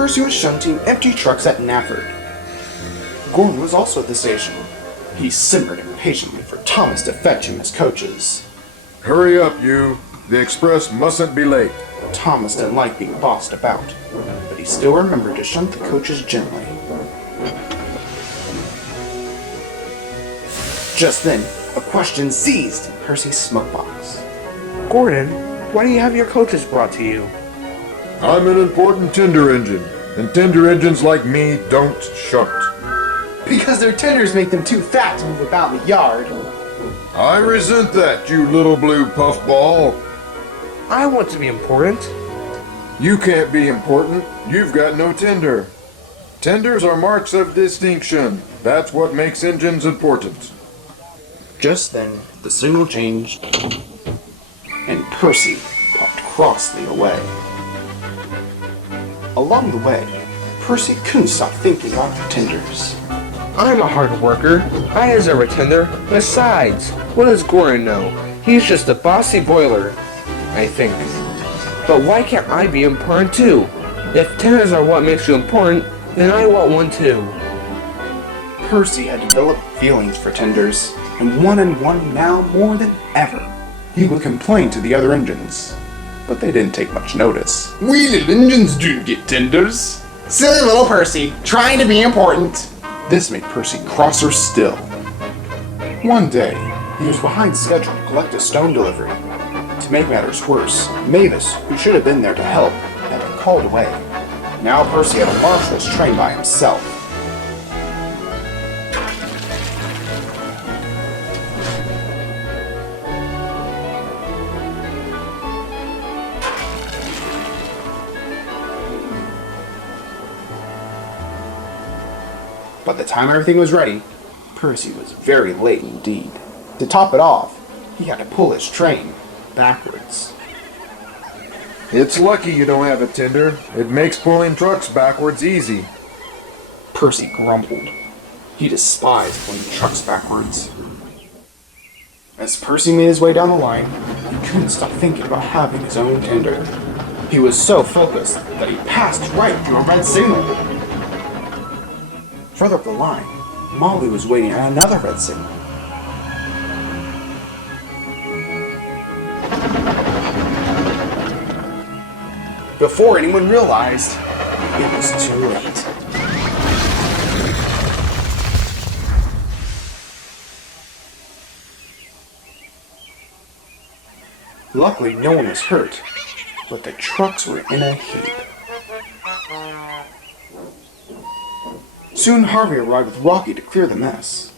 Percy was shunting empty trucks at Nafford. Gordon was also at the station. He simmered impatiently for Thomas to fetch him as coaches. Hurry up, you. The express mustn't be late. Thomas didn't like being bossed about, but he still remembered to shunt the coaches gently. Just then, a question seized Percy's smokebox. Gordon, why do you have your coaches brought to you? I'm an important tender engine, and tender engines like me don't shunt. Because their tenders make them too fat to move about the yard. I resent that, you little blue puffball. I want to be important. You can't be important. You've got no tender. Tenders are marks of distinction. That's what makes engines important. Just then, the signal changed, and Percy popped crossly away. Along the way, Percy couldn't stop thinking about the tenders. I'm a hard worker. I deserve a tender. Besides, what does Gordon know? He's just a bossy boiler, I think. But why can't I be important too? If tenders are what makes you important, then I want one too. Percy had developed feelings for tenders, and one now more than ever. He would complain to the other engines, but they didn't take much notice. We little engines don't get tenders. Silly little Percy, trying to be important. This made Percy crosser still. One day, he was behind schedule to collect a stone delivery. To make matters worse, Mavis, who should have been there to help, had been called away. Now Percy had a marshal's train by himself. By the time everything was ready, Percy was very late indeed. To top it off, he had to pull his train backwards. It's lucky you don't have a tender. It makes pulling trucks backwards easy. Percy grumbled. He despised pulling trucks backwards. As Percy made his way down the line, he couldn't stop thinking about having his own tender. He was so focused that he passed right through a red signal. Further up the line, Molly was waiting at another red signal. Before anyone realized, it was too late. Luckily, no one was hurt, but the trucks were in a heap. Soon Harvey arrived with Rocky to clear the mess.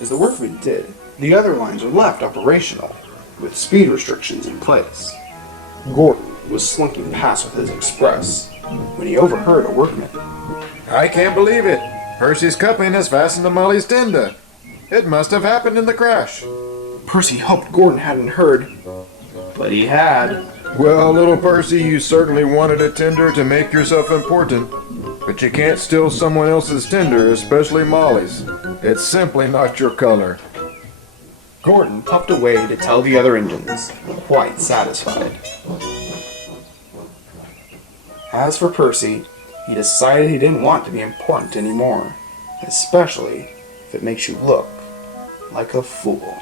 As the workmen did, the other lines were left operational, with speed restrictions in place. Gordon was slunking past with his express when he overheard a workman. I can't believe it. Percy's coupling is fastened to Molly's tender. It must have happened in the crash. Percy hoped Gordon hadn't heard, but he had. Well, little Percy, you certainly wanted a tender to make yourself important. But you can't steal someone else's tender, especially Molly's. It's simply not your color. Gordon puffed away to tell the other engines, quite satisfied. As for Percy, he decided he didn't want to be important anymore, especially if it makes you look like a fool.